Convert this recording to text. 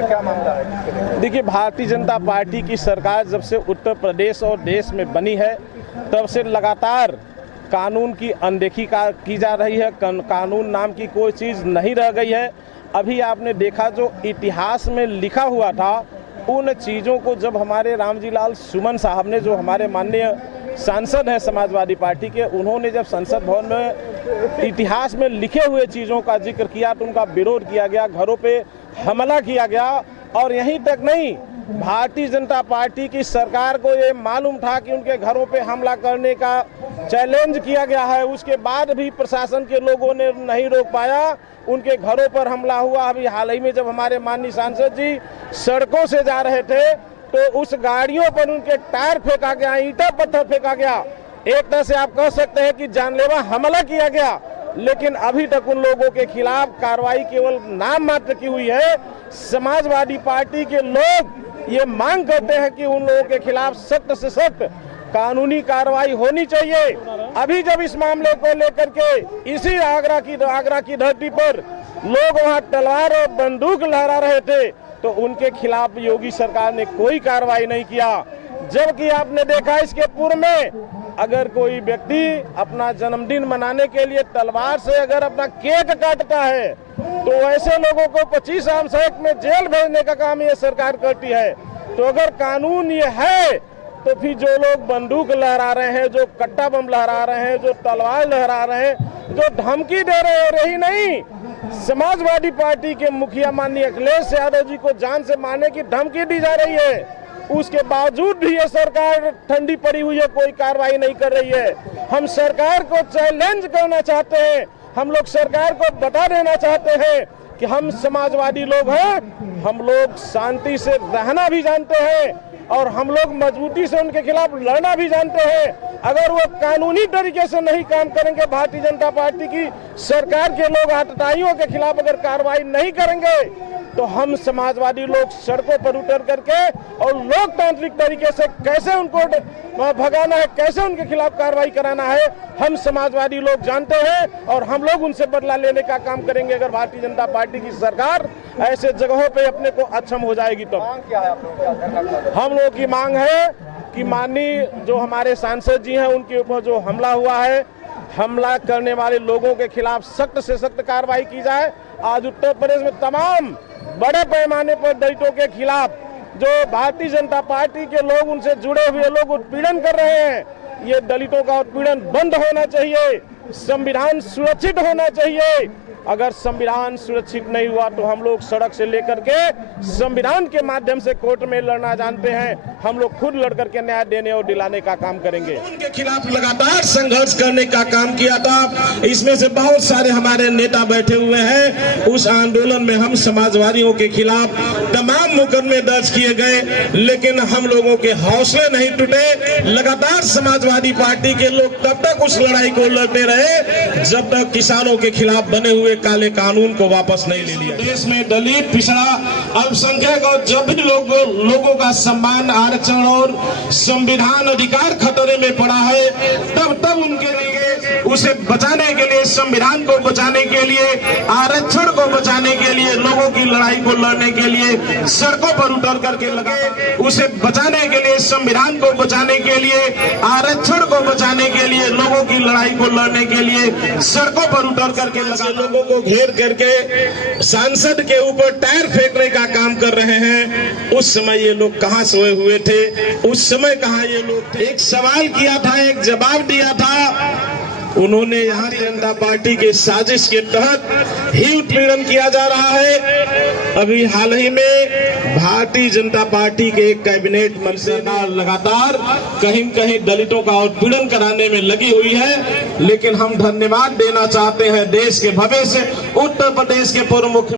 क्या मामला है? देखिए, भारतीय जनता पार्टी की सरकार जब से उत्तर प्रदेश और देश में बनी है तब से लगातार कानून की अनदेखी की जा रही है। कानून नाम की कोई चीज़ नहीं रह गई है। अभी आपने देखा जो इतिहास में लिखा हुआ था उन चीज़ों को जब हमारे रामजी लाल सुमन साहब ने, जो हमारे माननीय सांसद हैं समाजवादी पार्टी के, उन्होंने जब संसद भवन में इतिहास में लिखे हुए चीज़ों का जिक्र किया तो उनका विरोध किया गया, घरों पे हमला किया गया। और यहीं तक नहीं, भारतीय जनता पार्टी की सरकार को ये मालूम था कि उनके घरों पे हमला करने का चैलेंज किया गया है, उसके बाद भी प्रशासन के लोगों ने नहीं रोक पाया, उनके घरों पर हमला हुआ। अभी हाल ही में जब हमारे माननीय सांसद जी सड़कों से जा रहे थे तो उस गाड़ियों पर उनके टायर फेंका गया, ईंटा पत्थर फेंका गया। एक तरह से आप कह सकते हैं कि जानलेवा हमला किया गया, लेकिन अभी तक उन लोगों के खिलाफ कार्रवाई केवल नाम मात्र की हुई है। समाजवादी पार्टी के लोग ये मांग करते हैं कि उन लोगों के खिलाफ सख्त से सख्त कानूनी कार्रवाई होनी चाहिए। अभी जब इस मामले को लेकर के इसी आगरा की धरती पर लोग वहां तलवार और बंदूक लहरा रहे थे तो उनके खिलाफ योगी सरकार ने कोई कार्रवाई नहीं किया। जबकि आपने देखा इसके पूर्व में अगर कोई व्यक्ति अपना जन्मदिन मनाने के लिए तलवार से अगर अपना केक काटता है तो ऐसे लोगों को 25 आमसैक में जेल भेजने का काम ये सरकार करती है। तो अगर कानून ये है तो फिर जो लोग बंदूक लहरा रहे हैं, जो कट्टा बम लहरा रहे हैं, जो तलवार लहरा रहे हैं, जो धमकी दे रहे हैं, रही नहीं, समाजवादी पार्टी के मुखिया माननीय अखिलेश यादव जी को जान से मारने की धमकी दी जा रही है, उसके बावजूद भी ये सरकार ठंडी पड़ी हुई है, कोई कार्रवाई नहीं कर रही है। हम सरकार को चैलेंज करना चाहते हैं, हम लोग सरकार को बता देना चाहते हैं कि हम समाजवादी लोग हैं, हम लोग शांति से रहना भी जानते हैं और हम लोग मजबूती से उनके खिलाफ लड़ना भी जानते हैं। अगर वो कानूनी तरीके से नहीं काम करेंगे, भारतीय जनता पार्टी की सरकार के लोग आतताइयों के खिलाफ अगर कार्रवाई नहीं करेंगे तो हम समाजवादी लोग सड़कों पर उतर करके और लोकतांत्रिक तरीके से कैसे उनको भगाना है, कैसे उनके खिलाफ कार्रवाई कराना है, हम समाजवादी लोग जानते हैं और हम लोग उनसे बदला लेने का काम करेंगे अगर भारतीय जनता पार्टी की सरकार ऐसे जगहों पे अपने को अक्षम हो जाएगी। तो हम लोगों की मांग है कि माननीय जो हमारे सांसद जी हैं उनके ऊपर जो हमला हुआ है, हमला करने वाले लोगों के खिलाफ सख्त से सख्त कार्रवाई की जाए। आज उत्तर प्रदेश में तमाम बड़े पैमाने पर दलितों के खिलाफ जो भारतीय जनता पार्टी के लोग, उनसे जुड़े हुए लोग उत्पीड़न कर रहे हैं, ये दलितों का उत्पीड़न बंद होना चाहिए, संविधान सुरक्षित होना चाहिए। अगर संविधान सुरक्षित नहीं हुआ तो हम लोग सड़क से लेकर के संविधान के माध्यम से कोर्ट में लड़ना जानते हैं। हम लोग खुद लड़ करके न्याय देने और दिलाने का काम करेंगे। उनके खिलाफ लगातार संघर्ष करने का काम किया था। इसमें से बहुत सारे हमारे नेता बैठे हुए हैं। उस आंदोलन में हम समाजवादियों के खिलाफ तमाम मुकदमे दर्ज किए गए, लेकिन हम लोगों के हौसले नहीं टूटे। लगातार समाजवादी पार्टी के लोग तब तक उस लड़ाई को लड़ते रहे जब तक किसानों के खिलाफ बने हुए काले कानून को वापस नहीं ले लिया। देश में दलित, पिछड़ा, अल्पसंख्यक और जब भी लोगों का सम्मान, आरक्षण और संविधान अधिकार खतरे में पड़ा है, तब उनके लिए उसे बचाने के लिए, संविधान को बचाने के लिए, आरक्षण को बचाने के लिए, लोगों की लड़ाई को लड़ने के लिए सड़कों पर उतर करके लगे। उसे बचाने के लिए, संविधान को बचाने के लिए, आरक्षण को बचाने के लिए, लोगों की लड़ाई को लड़ने के लिए सड़कों पर उतर करके लगे। लोगों को घेर करके सांसद के ऊपर टायर फेंकने का काम कर रहे हैं। उस समय ये लोग कहां सोए हुए थे? उस समय कहां ये लोग थे? एक सवाल किया था, एक जवाब दिया था। उन्होंने यहाँ जनता पार्टी के साजिश के तहत ही उत्पीड़न किया जा रहा है। अभी हाल ही में भारतीय जनता पार्टी के कैबिनेट मंत्री लगातार कहीं कहीं दलितों का उत्पीड़न कराने में लगी हुई है, लेकिन हम धन्यवाद देना चाहते हैं देश के भविष्य उत्तर प्रदेश के पूर्व मुख्यमंत्री